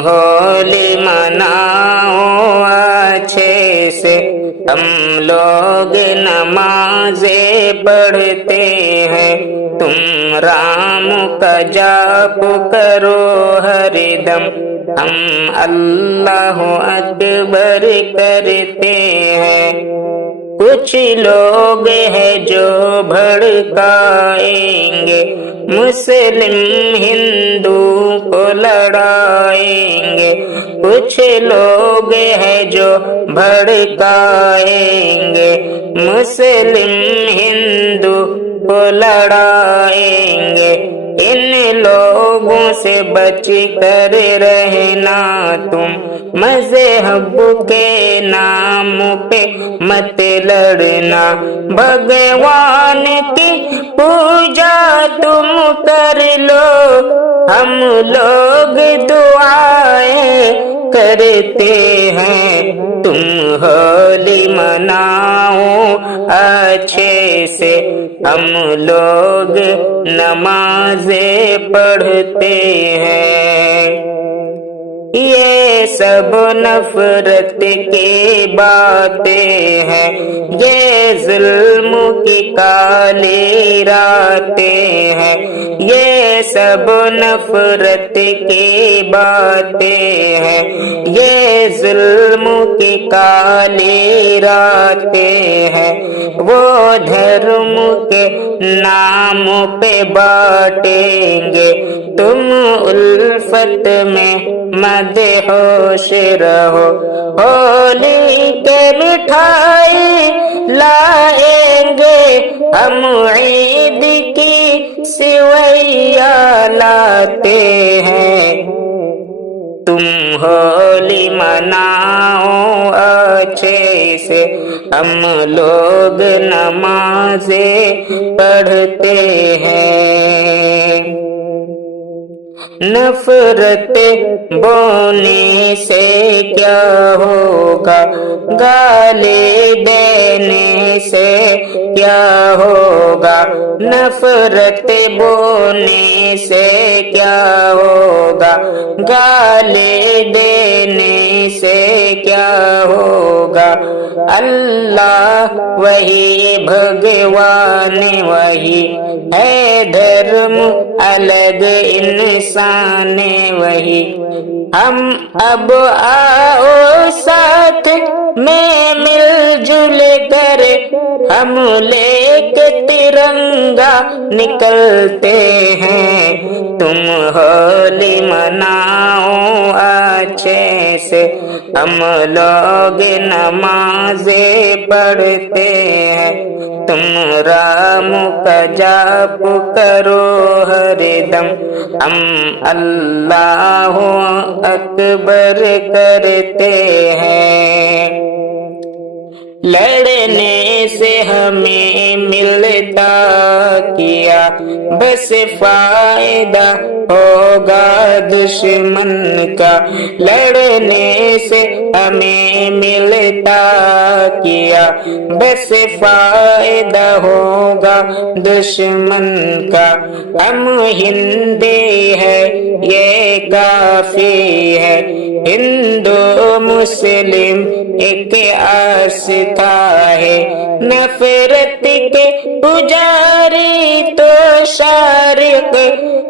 होली मनाओ अच्छे से, हम लोग नमाज़े पढ़ते हैं, तुम राम का जाप करो हरदम, हम अल्लाह अकबर करते हैं। कुछ लोग हैं जो भड़काएंगे, मुस्लिम हिंदू को लड़ाएंगे। कुछ लोग हैं जो भड़काएंगे, मुस्लिम हिंदू को लड़ाएंगे। इन लोगों से बच कर रहना तुम, मज़हब के नाम पे मत लड़ना। भगवान की पूजा तुम कर लो, हम लोग दुआएं करते हैं, तुम होली मनाओ अच्छे से, हम लोग नमाज़े पढ़ते हैं। ये सब नफरत की बातें हैं, ये जुल्म की काली रातें हैं, ये सब नफरत की बातें हैं, ये जुल्म की काली रातें हैं। वो धर्म के नाम पे बांटेंगे, तुम उल्फत में मदहोश रहो। होली के मिठाई लाएंगे, हम ईद की सिवैया लाते हैं, तुम होली मनाओ अच्छे से, हम लोग नमाज़े पढ़ते हैं। नफरत बोने से क्या होगा, गाली देने से क्या होगा। नफरत बोने से क्या होगा, गाली देने से क्या होगा। अल्लाह वही, भगवान वही है, धर्म अलग इंसान वही। हम अब आओ साथ में मिलजुल कर, हम लेके तिरंगा निकलते हैं, तुम होली मनाओ अच्छे से, हम लोग नमाज़े पढ़ते हैं, तुम राम का जाप करो हरदम, हम अल्लाह अकबर करते हैं। लड़ने से हमें मिलता किया बस फायदा होगा दुश्मन का। लड़ने से हमें मिलता किया बस फायदा होगा दुश्मन का। हम हिंदी है ये काफी है, हिंदू मुस्लिम एक आस्था है। नफरत के पुजारी तो शारिक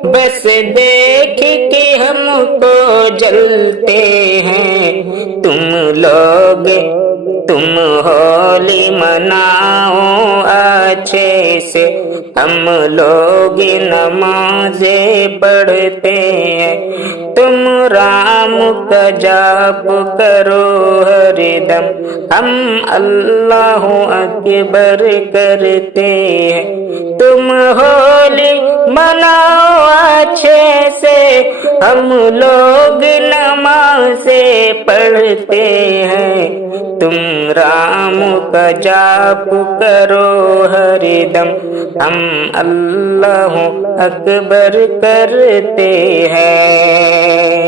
बस देख के हमको जलते हैं। तुम लोग तुम होली मनाओ अच्छे से, हम लोग नमाज़े पढ़ते हैं। तुम राम का जाप करो हरदम, हम अल्लाह अकबर करते हैं। तुम होली मनाओ अच्छे से, हम लोग नमाज़े पढ़ते हैं। तुम राम का जाप करो हरदम, हम अल्लाह अकबर करते हैं।